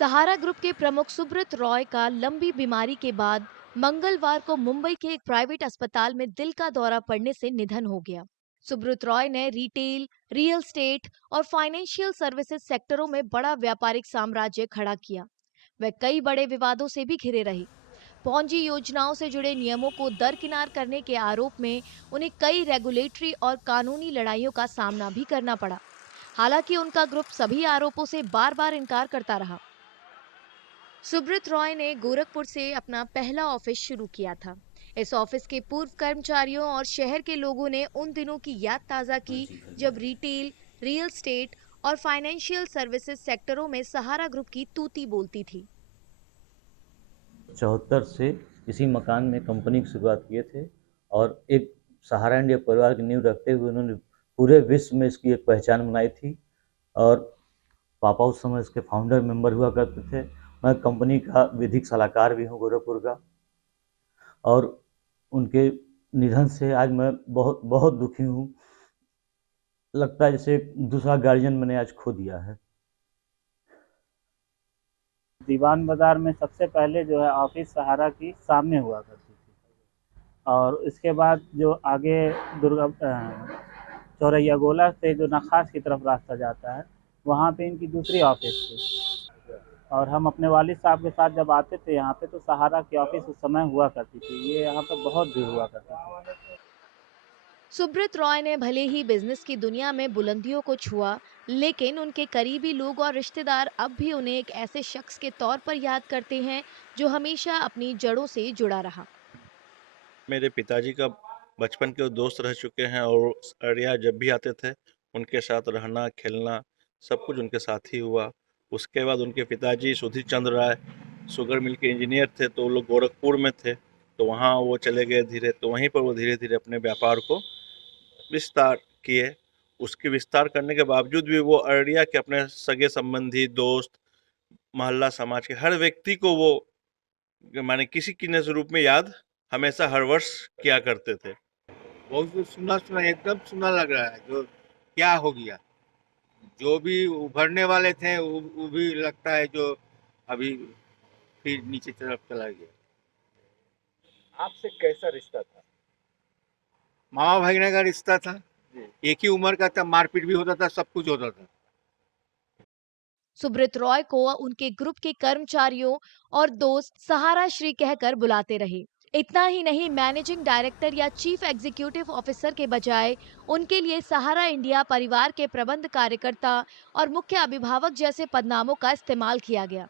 सहारा group के प्रमुख सुब्रत रॉय का लंबी बीमारी के बाद मंगलवार को मुंबई के एक प्राइवेट अस्पताल में दिल का दौरा पड़ने से निधन हो गया। सुब्रत रॉय ने रिटेल, रियल स्टेट और फाइनेंशियल सर्विसेज सेक्टरों में बड़ा व्यापारिक साम्राज्य खड़ा किया। वे कई बड़े विवादों से भी घिरे रहे। पॉन्जी योजनाओं से जुड़े नियमों को दरकिनार करने के आरोप में उन्हें कई रेगुलेटरी और कानूनी लड़ाइयों का सामना भी करना पड़ा। हालांकि उनका ग्रुप सभी आरोपों से बार बार इनकार करता रहा। सुब्रत रॉय ने गोरखपुर से अपना पहला ऑफिस शुरू किया था। इस ऑफिस के पूर्व कर्मचारियों और शहर के लोगों ने उन दिनों की याद ताजा की जब रिटेल, रियल स्टेट और फाइनेंशियल सर्विसेज सेक्टरों में सहारा ग्रुप की तूती बोलती थी। 74 से इसी मकान में कंपनी की शुरुआत किए थे और एक सहारा इंडिया परिवार की नींव रखते हुए उन्होंने पूरे विश्व में इसकी एक पहचान बनाई थी। और पापा उस समय इसके फाउंडर मेंबर हुआ करते थे। मैं कंपनी का विधिक सलाहकार भी हूँ गोरखपुर का। और उनके निधन से आज मैं बहुत बहुत दुखी हूँ। लगता है जैसे दूसरा गार्जियन मैंने आज खो दिया है। दीवान बाजार में सबसे पहले जो है ऑफिस सहारा की सामने हुआ करती थी, और इसके बाद जो आगे चौरैया गोला से जो नखास की तरफ रास्ता जाता है, वहाँ पे इनकी दूसरी ऑफिस थी। और हम अपने वालिद साहब के साथ जब आते थे यहाँ पे, तो सहारा की ऑफिस उस समय हुआ करती थी। ये यहाँ पे बहुत भीड़ हुआ करती थी। सुब्रत रॉय ने भले ही बिजनेस की दुनिया में बुलंदियों को छुआ, लेकिन उनके करीबी लोग और रिश्तेदार अब भी उन्हें एक ऐसे शख्स के तौर पर याद करते हैं जो हमेशा अपनी जड़ों से जुड़ा रहा। मेरे पिताजी का बचपन के वो दोस्त रह चुके हैं और अड़िया जब भी आते थे उनके साथ रहना खेलना सब कुछ उनके साथ ही हुआ। उसके बाद उनके पिताजी सुधीर चंद्र राय शुगर मिल के इंजीनियर थे, तो वो लोग गोरखपुर में थे, तो वहाँ वो चले गए धीरे, तो वहीं पर वो धीरे धीरे अपने व्यापार को विस्तार किए। उसके विस्तार करने के बावजूद भी वो अररिया के अपने सगे संबंधी दोस्त मोहल्ला समाज के हर व्यक्ति को वो माने किसी की न रूप में याद हमेशा हर वर्ष किया करते थे। बहुत सुना सुना एकदम सुना लग रहा है। जो क्या हो गया, जो भी उभरने वाले थे वो भी लगता है जो अभी फिर नीचे तरफ चला गया। आपसे कैसा रिश्ता था? मामा भागने का रिश्ता था, एक ही उम्र का था, मारपीट भी होता था, सब कुछ होता था। सुब्रत रॉय को उनके ग्रुप के कर्मचारियों और दोस्त सहारा श्री कहकर बुलाते रहे। इतना ही नहीं, मैनेजिंग डायरेक्टर या चीफ एग्जीक्यूटिव ऑफिसर के बजाय उनके लिए सहारा इंडिया परिवार के प्रबंध कार्यकर्ता और मुख्य अभिभावक जैसे पदनामों का इस्तेमाल किया गया।